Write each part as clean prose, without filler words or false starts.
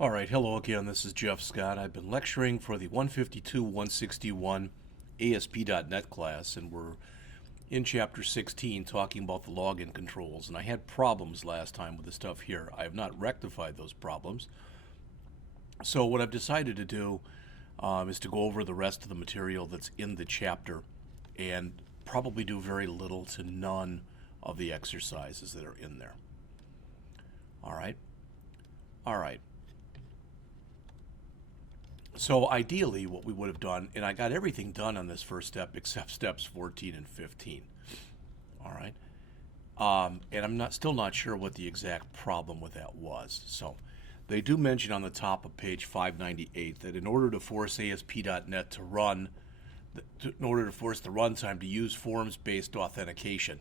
All right, hello again. This is Jeff Scott. I've been lecturing for the 152-161 ASP.NET class, and we're in Chapter 16 talking about the login controls. And I had problems last time with the stuff here. I have not rectified those problems. So what I've decided to do is to go over the rest of the material that's in the chapter and probably do very little to none of the exercises that are in there. All right? All right. So ideally, what we would have done, and I got everything done on this first step except steps 14 and 15. All right. And I'm still not sure what the exact problem with that was. So they do mention on the top of page 598 that in order to force ASP.NET to run, in order to force the runtime to use forms-based authentication,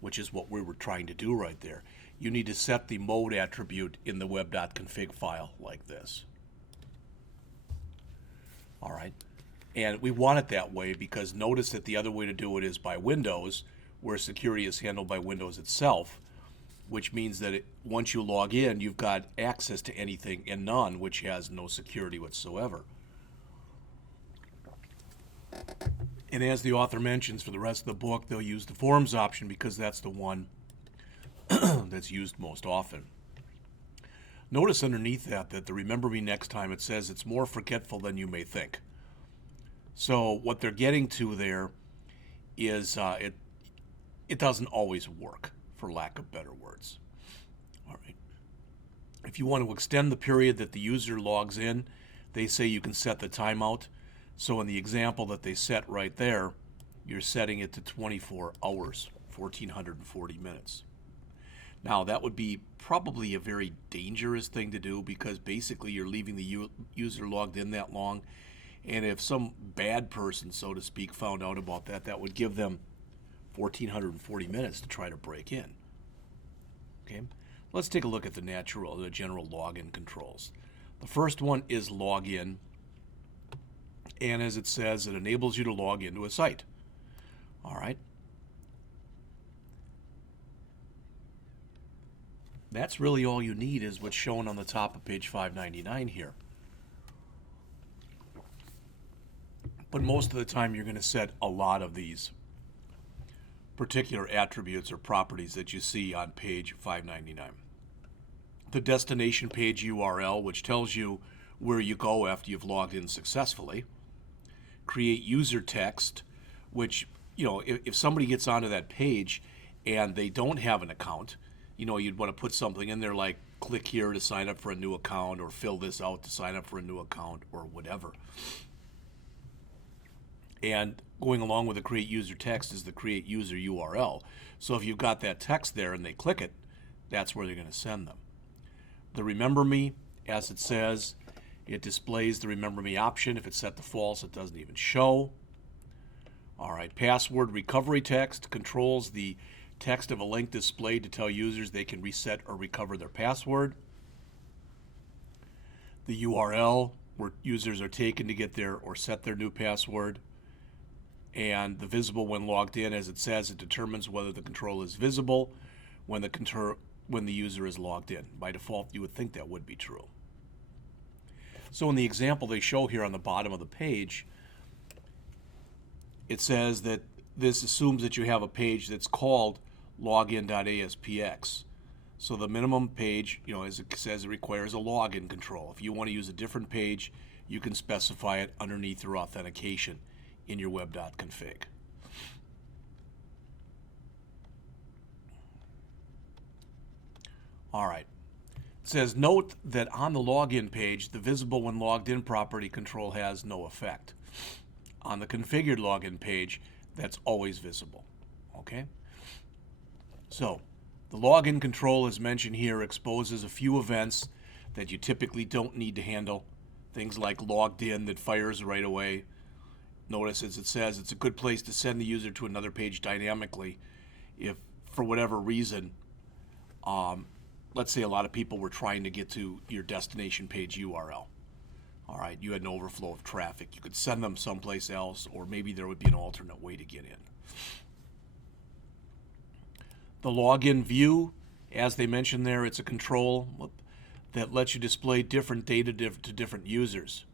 which is what we were trying to do right there, you need to set the mode attribute in the web.config file like this. All right. And we want it that way because notice that the other way to do it is by Windows, where security is handled by Windows itself, which means that once you log in, you've got access to anything, and none, which has no security whatsoever. And as the author mentions for the rest of the book, they'll use the forms option because that's the one that's used most often. Notice underneath that the remember me next time, it says it's more forgetful than you may think. So what they're getting to there is it doesn't always work, for lack of better words. All right. If you want to extend the period that the user logs in, they say you can set the timeout. So in the example that they set right there, you're setting it to 24 hours, 1,440 minutes. Now, that would be probably a very dangerous thing to do because basically you're leaving the user logged in that long. And if some bad person, so to speak, found out about that, that would give them 1,440 minutes to try to break in. Okay, let's take a look at the general login controls. The first one is login. And as it says, it enables you to log into a site. All right. That's really all you need is what's shown on the top of page 599 here. But most of the time you're going to set a lot of these particular attributes or properties that you see on page 599. The destination page URL, which tells you where you go after you've logged in successfully. Create user text, which, if somebody gets onto that page and they don't have an account, you'd want to put something in there like click here to sign up for a new account or fill this out to sign up for a new account or whatever. And going along with the create user text is the create user URL. So if you've got that text there and they click it, that's where they're going to send them. The remember me, as it says, it displays the remember me option. If it's set to false, it doesn't even show. All right, password recovery text controls the text of a link displayed to tell users they can reset or recover their password. The URL where users are taken to get their or set their new password. And the visible when logged in, as it says, it determines whether the control is visible when the user is logged in. By default, you would think that would be true. So in the example they show here on the bottom of the page, it says that this assumes that you have a page that's called login.aspx. So the minimum page, as it says, it requires a login control. If you want to use a different page, you can specify it underneath your authentication in your web.config. All right. It says, note that on the login page, the visible when logged in property control has no effect. On the configured login page, that's always visible. Okay? So, the login control, as mentioned here, exposes a few events that you typically don't need to handle. Things like logged in that fires right away. Notice, as it says, it's a good place to send the user to another page dynamically if, for whatever reason, let's say a lot of people were trying to get to your destination page URL. All right, you had an overflow of traffic. You could send them someplace else, or maybe there would be an alternate way to get in. The login view, as they mentioned there, it's a control that lets you display different data to different users.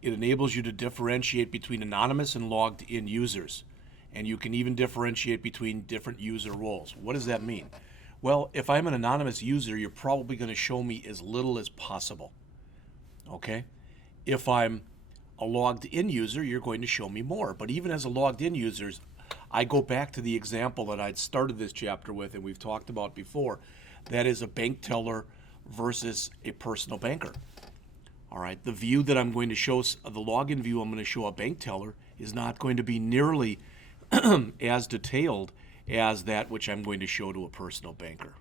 It enables you to differentiate between anonymous and logged in users. And you can even differentiate between different user roles. What does that mean? Well, if I'm an anonymous user, you're probably going to show me as little as possible. Okay? If I'm a logged in user, you're going to show me more. But even as a logged in user, I go back to the example that I'd started this chapter with and we've talked about before. That is a bank teller versus a personal banker. All right, the view that I'm going to show, the login view I'm going to show a bank teller is not going to be nearly as detailed as that which I'm going to show to a personal banker.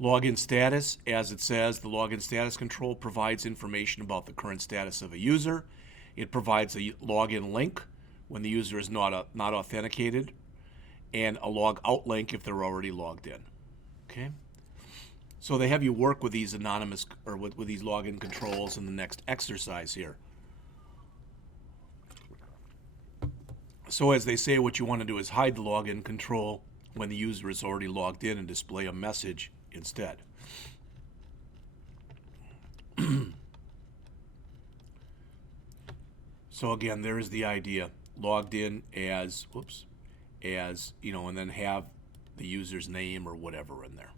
Login status, as it says, the login status control provides information about the current status of a user. It provides a login link when the user is not authenticated, and a log out link if they're already logged in. Okay? So they have you work with these anonymous or with these login controls in the next exercise here. So as they say, what you want to do is hide the login control when the user is already logged in and display a message instead. So again, there is the idea. Logged in as, and then have the user's name or whatever in there.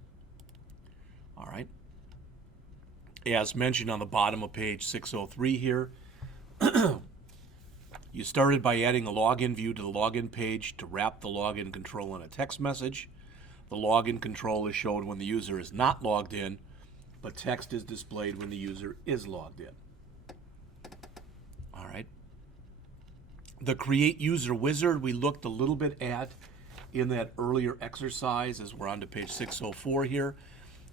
All right. As mentioned on the bottom of page 603 here, you started by adding a login view to the login page to wrap the login control in a text message. The login control is shown when the user is not logged in, but text is displayed when the user is logged in. All right. The create user wizard we looked a little bit at in that earlier exercise as we're on to page 604 here.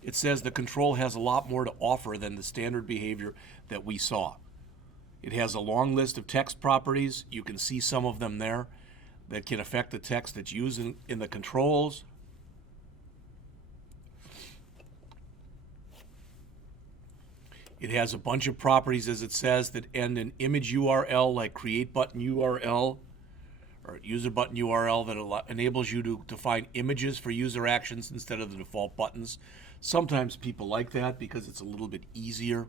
It says the control has a lot more to offer than the standard behavior that we saw. It has a long list of text properties. You can see some of them there that can affect the text that's used in the controls. It has a bunch of properties, as it says, that end in image URL, like create button URL or user button URL, that enables you to define images for user actions instead of the default buttons. Sometimes people like that because it's a little bit easier.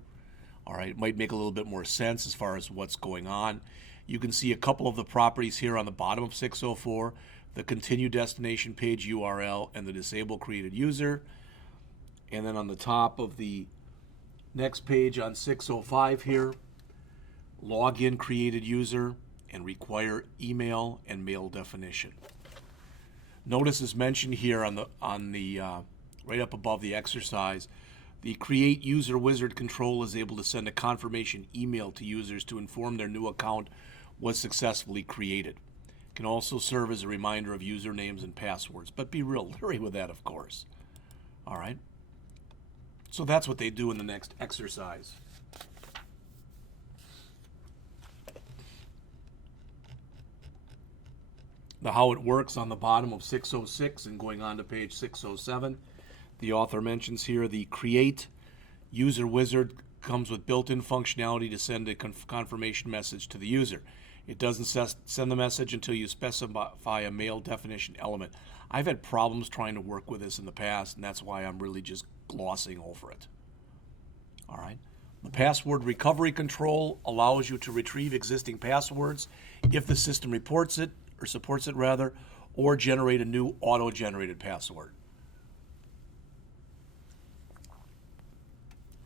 All right, it might make a little bit more sense as far as what's going on. You can see a couple of the properties here on the bottom of 604, the continue destination page URL and the disable created user. And then on the top of the next page on 605 here, login created user and require email and mail definition. Notice is mentioned here on the right up above the exercise. The create user wizard control is able to send a confirmation email to users to inform their new account was successfully created. It can also serve as a reminder of usernames and passwords, but be real leery with that, of course. All right. So that's what they do in the next exercise. The how it works on the bottom of 606 and going on to page 607. The author mentions here the create user wizard comes with built-in functionality to send a confirmation message to the user. It doesn't send the message until you specify a mail definition element. I've had problems trying to work with this in the past, and that's why I'm really just glossing over it. All right. The password recovery control allows you to retrieve existing passwords if the system reports it, or supports it rather, or generate a new auto-generated password.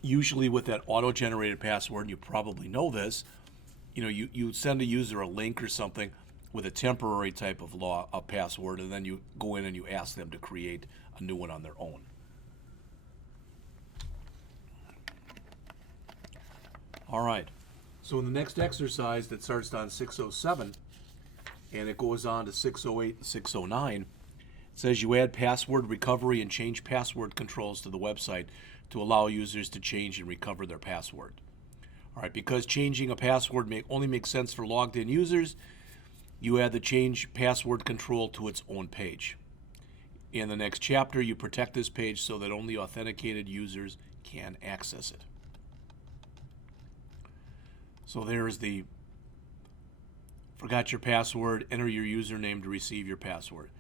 Usually with that auto-generated password, and you probably know this, you send a user a link or something with a temporary type of password, and then you go in and you ask them to create a new one on their own. All right. So in the next exercise that starts on 607, and it goes on to 608 and 609, it says you add password recovery and change password controls to the website to allow users to change and recover their password. All right, because changing a password only makes sense for logged in users, you add the change password control to its own page. In the next chapter, you protect this page so that only authenticated users can access it. So there's the forgot your password, enter your username to receive your password.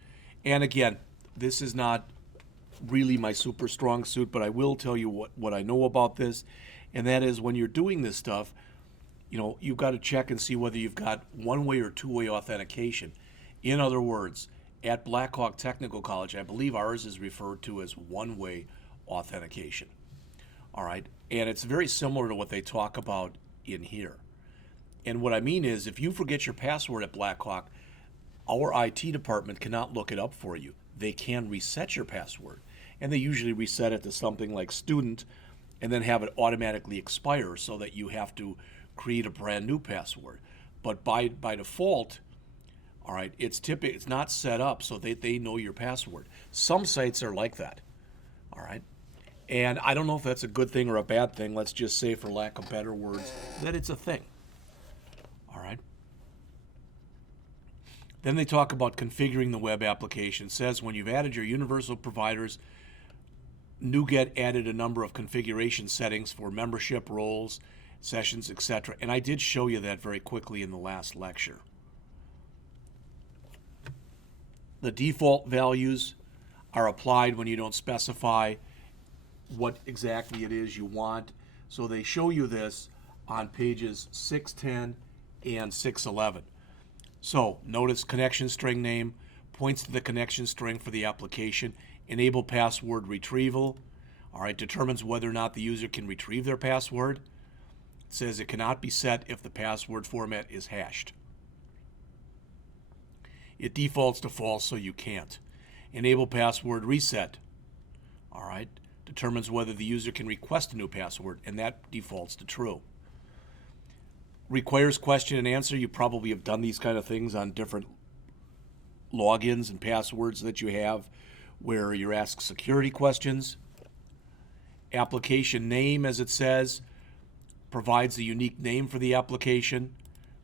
And again, this is not really my super strong suit, but I will tell you what I know about this, and that is when you're doing this stuff, you've got to check and see whether you've got one-way or two-way authentication. In other words, at Blackhawk Technical College, I believe ours is referred to as one-way authentication. All right, and it's very similar to what they talk about in here. And what I mean is, if you forget your password at Blackhawk, our IT department cannot look it up for you. They can reset your password, and they usually reset it to something like student and then have it automatically expire so that you have to create a brand new password. But by default, all right, it's not set up so they know your password. Some sites are like that. All right. And I don't know if that's a good thing or a bad thing. Let's just say, for lack of better words, that it's a thing. All right. Then they talk about configuring the web application. It says when you've added your universal providers, NuGet added a number of configuration settings for membership, roles, sessions, etc. And I did show you that very quickly in the last lecture. The default values are applied when you don't specify what exactly it is you want. So they show you this on pages 610 and 611. So notice connection string name points to the connection string for the application. Enable password retrieval. All right, determines whether or not the user can retrieve their password. It says it cannot be set if the password format is hashed. It defaults to false, so you can't. Enable password reset. All right, determines whether the user can request a new password, and that defaults to true. Requires question and answer. You probably have done these kind of things on different logins and passwords that you have where you're asked security questions. Application name, as it says, provides a unique name for the application.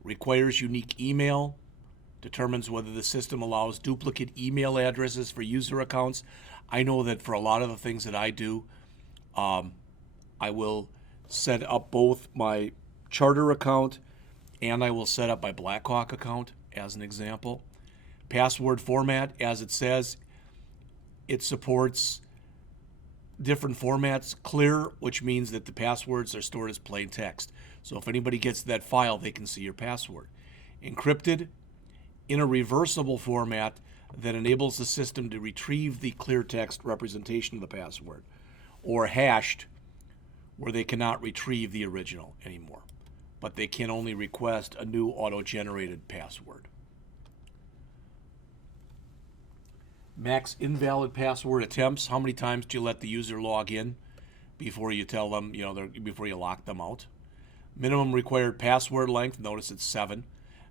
Requires unique email. Determines whether the system allows duplicate email addresses for user accounts. I know that for a lot of the things that I do, I will set up both my Charter account and I will set up my Blackhawk account as an example. Password format, as it says, it supports different formats. Clear, which means that the passwords are stored as plain text. So if anybody gets that file, they can see your password. Encrypted, in a reversible format that enables the system to retrieve the clear text representation of the password. Or hashed, where they cannot retrieve the original anymore, but they can only request a new auto-generated password. Max invalid password attempts. How many times do you let the user log in before you tell them, before you lock them out? Minimum required password length, notice it's 7.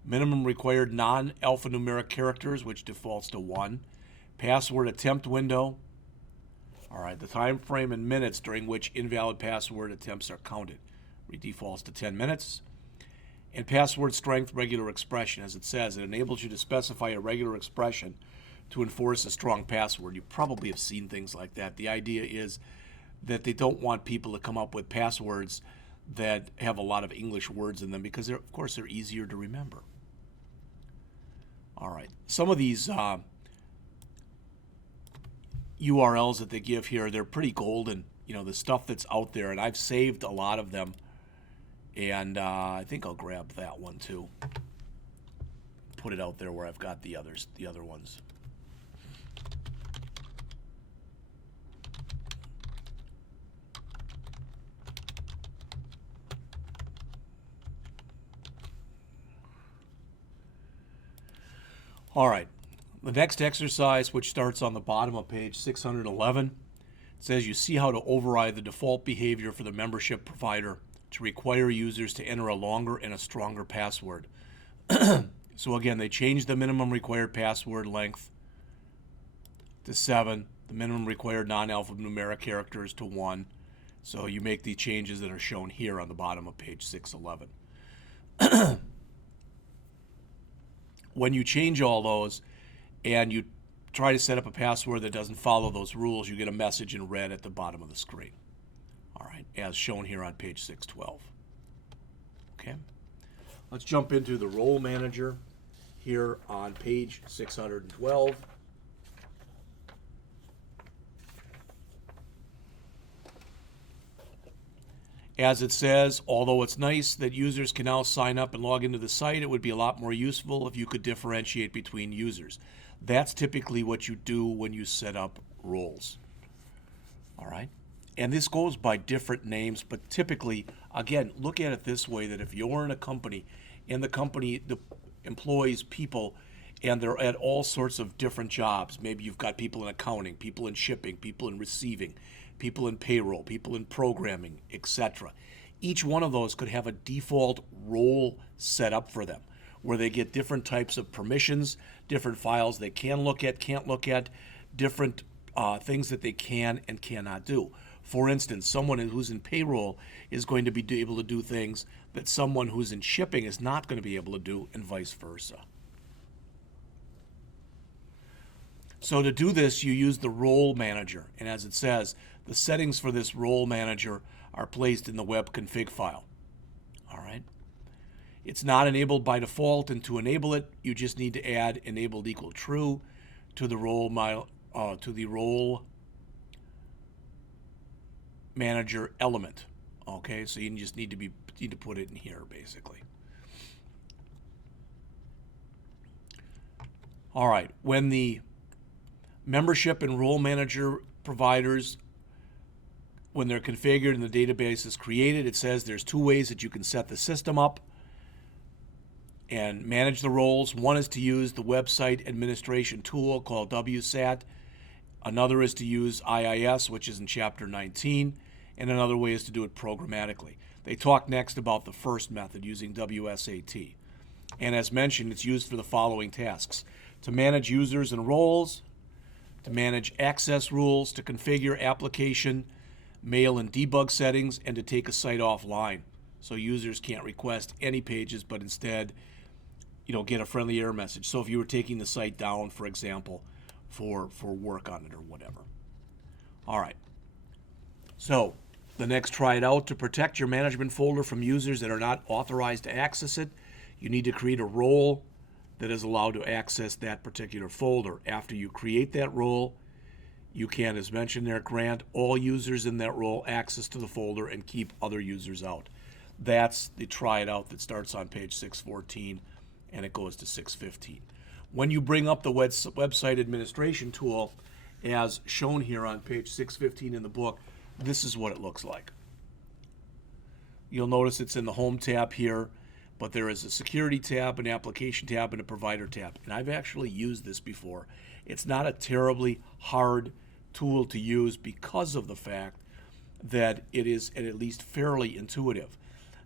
Minimum required non-alphanumeric characters, which defaults to 1. Password attempt window. All right, the time frame in minutes during which invalid password attempts are counted. Defaults to 10 minutes. And password strength regular expression, as it says, it enables you to specify a regular expression to enforce a strong password. You probably have seen things like that. The idea is that they don't want people to come up with passwords that have a lot of English words in them because, of course, they're easier to remember. All right. Some of these URLs that they give here, they're pretty golden. The stuff that's out there, and I've saved a lot of them. And I think I'll grab that one too. Put it out there where I've got the other ones. All right, the next exercise, which starts on the bottom of page 611, says you see how to override the default behavior for the membership provider to require users to enter a longer and a stronger password. So again, they changed the minimum required password length to 7, the minimum required non-alphanumeric characters to 1. So you make the changes that are shown here on the bottom of page 611. When you change all those and you try to set up a password that doesn't follow those rules, you get a message in red at the bottom of the screen. All right, as shown here on page 612. Okay, let's jump into the role manager here on page 612. As it says, although it's nice that users can now sign up and log into the site, it would be a lot more useful if you could differentiate between users. That's typically what you do when you set up roles. All right? And this goes by different names, but typically, again, look at it this way, that if you're in a company and the company employs people and they're at all sorts of different jobs, maybe you've got people in accounting, people in shipping, people in receiving, people in payroll, people in programming, etc. Each one of those could have a default role set up for them where they get different types of permissions, different files they can look at, can't look at, different things that they can and cannot do. For instance, someone who's in payroll is going to be able to do things that someone who's in shipping is not going to be able to do, and vice versa. So to do this, you use the role manager. And as it says, the settings for this role manager are placed in the web config file. All right. It's not enabled by default, and to enable it, you just need to add enabled equal true to the role manager element. Okay, so you just need to put it in here basically. All right, when the membership and role manager providers, when they're configured and the database is created, it says there's two ways that you can set the system up and manage the roles. One is to use the website administration tool called WSAT. Another is to use IIS, which is in Chapter 19, and another way is to do it programmatically. They talk next about the first method, using WSAT. And as mentioned, it's used for the following tasks: to manage users and roles, to manage access rules, to configure application, mail and debug settings, and to take a site offline. So users can't request any pages, but instead, get a friendly error message. So if you were taking the site down, for example, for work on it or whatever. All right. So the next, try it out. To protect your management folder from users that are not authorized to access it, you need to create a role that is allowed to access that particular folder. After you create that role, you can, as mentioned there, grant all users in that role access to the folder and keep other users out. That's the try it out that starts on page 614 and it goes to 615. When you bring up the website administration tool, as shown here on page 615 in the book, this is what it looks like. You'll notice it's in the Home tab here, but there is a Security tab, an Application tab, and a Provider tab. And I've actually used this before. It's not a terribly hard tool to use because of the fact that it is at least fairly intuitive.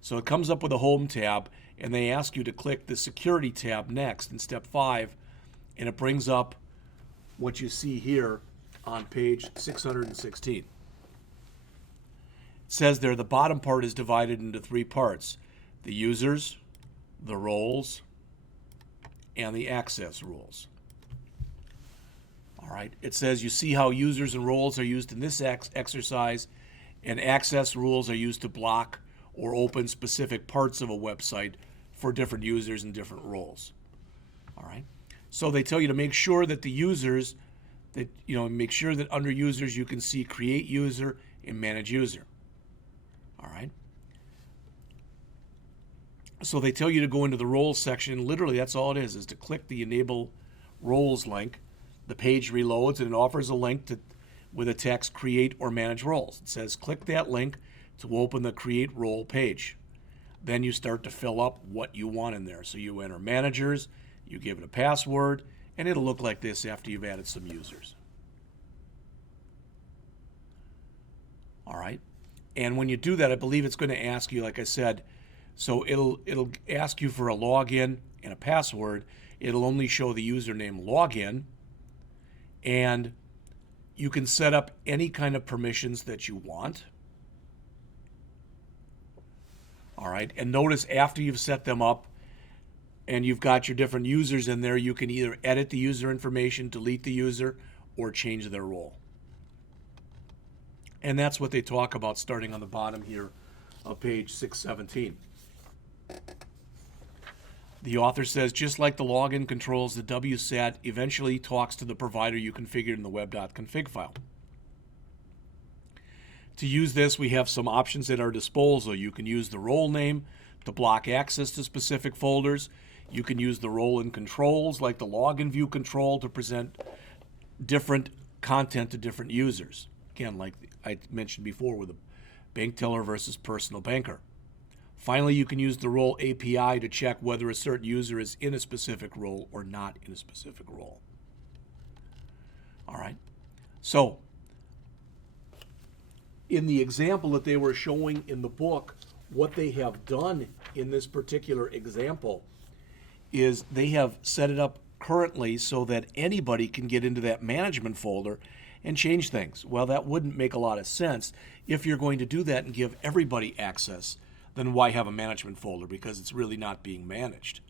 So it comes up with a Home tab, and they ask you to click the Security tab next in step 5, and it brings up what you see here on page 616. It says there the bottom part is divided into 3 parts: the users, the roles, and the access rules. All right, it says you see how users and roles are used in this exercise, and access rules are used to block or open specific parts of a website for different users and different roles. All right, so they tell you to make sure that the users, make sure that under users you can see create user and manage user. All right. So they tell you to go into the roles section. Literally, that's all it is to click the enable roles link. The page reloads and it offers a link with a text, create or manage roles. It says click that link to open the create role page. Then you start to fill up what you want in there. So you enter managers, you give it a password, and it'll look like this after you've added some users. All right. And when you do that, I believe it's going to ask you, like I said, so it'll ask you for a login and a password. It'll only show the username login, and you can set up any kind of permissions that you want. All right, and notice after you've set them up and you've got your different users in there, you can either edit the user information, delete the user, or change their role. And that's what they talk about starting on the bottom here of page 617. The author says, just like the login controls, the WSAT eventually talks to the provider you configured in the web.config file. To use this, we have some options at our disposal. You can use the role name to block access to specific folders. You can use the role and controls, like the login view control, to present different content to different users. Again, like I mentioned before with the bank teller versus personal banker. Finally, you can use the role API to check whether a certain user is in a specific role or not in a specific role. All right. So, in the example that they were showing in the book, what they have done in this particular example is they have set it up currently so that anybody can get into that management folder and change things. Well, that wouldn't make a lot of sense. If you're going to do that and give everybody access, then why have a management folder? Because it's really not being managed.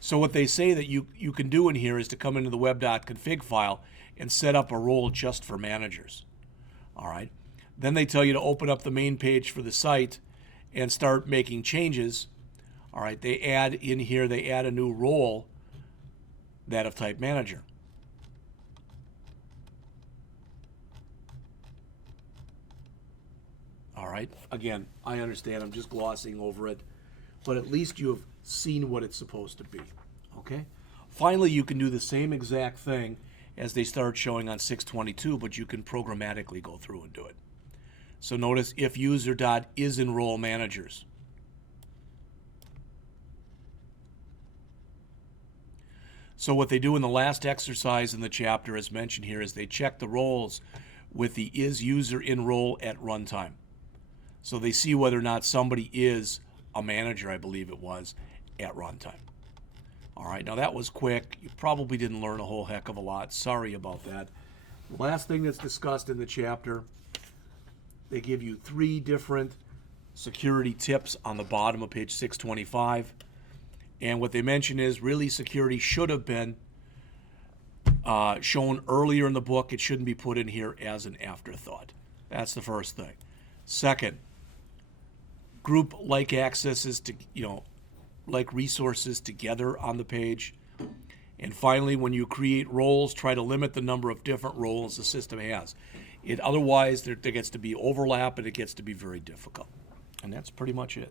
So what they say that you can do in here is to come into the web.config file and set up a role just for managers. All right. Then they tell you to open up the main page for the site and start making changes. All right. They add in here, they add a new role, that of type manager. All right. Again, I understand. I'm just glossing over it. But at least you have seen what it's supposed to be. Okay? Finally, you can do the same exact thing as they start showing on 622, but you can programmatically go through and do it. So notice if user.isEnroll managers. So what they do in the last exercise in the chapter, as mentioned here, is they check the roles with the isUserEnroll at runtime. So they see whether or not somebody is a manager, I believe it was, at runtime. All right, now that was quick. You probably didn't learn a whole heck of a lot. Sorry about that. The last thing that's discussed in the chapter, they give you 3 different security tips on the bottom of page 625. And what they mention is really security should have been shown earlier in the book. It shouldn't be put in here as an afterthought. That's the first thing. Second, group like accesses to, like resources together on the page. And finally, when you create roles, try to limit the number of different roles the system has. Otherwise, there gets to be overlap and it gets to be very difficult. And that's pretty much it.